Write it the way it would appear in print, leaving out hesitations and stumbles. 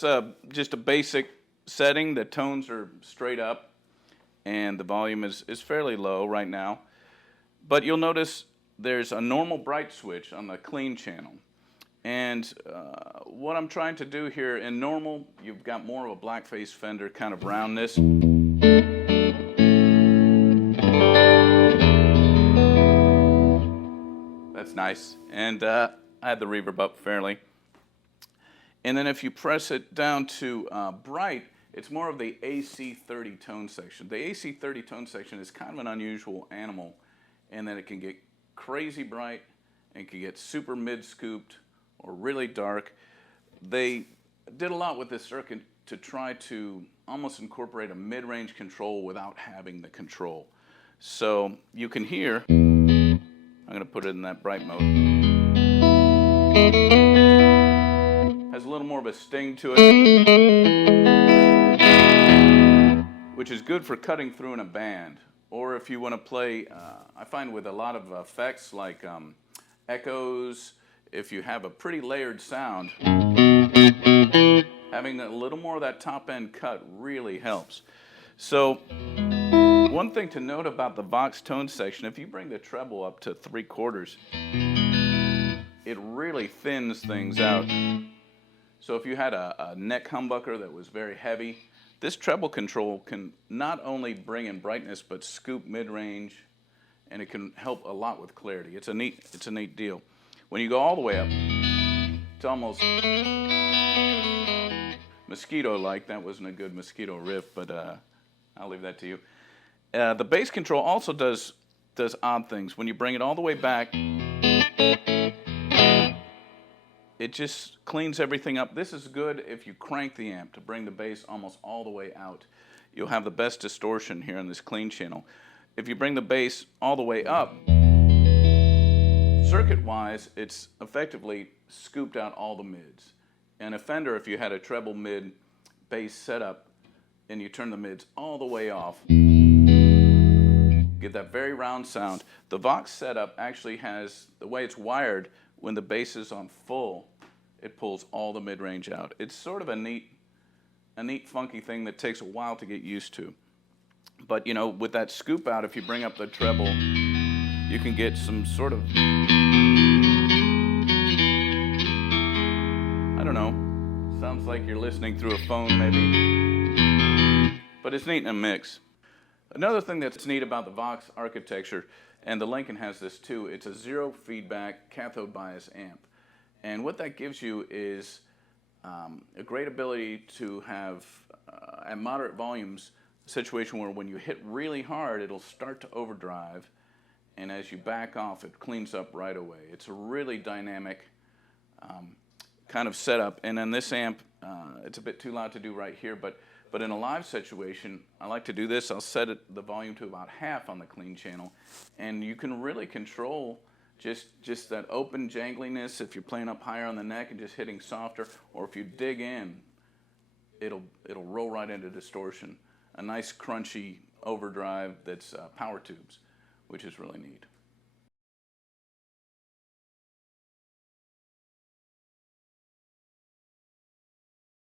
that's just a basic setting. The tones are straight up, and the volume is fairly low right now. But you'll notice there's a normal bright switch on the clean channel. And what I'm trying to do here, in normal, you've got more of a blackface Fender kind of roundness. That's nice. And I had the reverb up fairly. And then if you press it down to bright, it's more of the AC30 tone section. The AC30 tone section is kind of an unusual animal in that it can get crazy bright and can get super mid-scooped or really dark. They did a lot with this circuit to try to almost incorporate a mid-range control without having the control. So you can hear, I'm going to put it in that bright mode. Has a little more of a sting to it, which is good for cutting through in a band. Or if you want to play, I find with a lot of effects like echoes, if you have a pretty layered sound, having a little more of that top end cut really helps. So one thing to note about the Vox tone section, if you bring the treble up to 3/4, it really thins things out. So if you had a neck humbucker that was very heavy, this treble control can not only bring in brightness, but scoop mid-range, and it can help a lot with clarity. It's a neat deal. When you go all the way up, it's almost mosquito-like. That wasn't a good mosquito riff, but I'll leave that to you. The bass control also does odd things. When you bring it all the way back, it just cleans everything up. This is good if you crank the amp to bring the bass almost all the way out. You'll have the best distortion here in this clean channel. If you bring the bass all the way up, circuit-wise, it's effectively scooped out all the mids. And a Fender, if you had a treble mid bass setup and you turn the mids all the way off, get that very round sound. The Vox setup actually has, the way it's wired, when the bass is on full, it pulls all the mid-range out. It's sort of a neat funky thing that takes a while to get used to. But you know, with that scoop out, if you bring up the treble, you can get some sort of, I don't know, sounds like you're listening through a phone maybe. But it's neat in a mix. Another thing that's neat about the Vox architecture, and the Lincoln has this too, it's a zero feedback cathode bias amp. And what that gives you is a great ability to have, at moderate volumes, a situation where when you hit really hard, it'll start to overdrive, and as you back off, it cleans up right away. It's a really dynamic kind of setup. And then this amp, it's a bit too loud to do right here, but in a live situation, I like to do this. I'll set the volume to about half on the clean channel, and you can really control just that open jangliness if you're playing up higher on the neck and just hitting softer, or if you dig in, it'll roll right into distortion. A nice crunchy overdrive that's power tubes, which is really neat.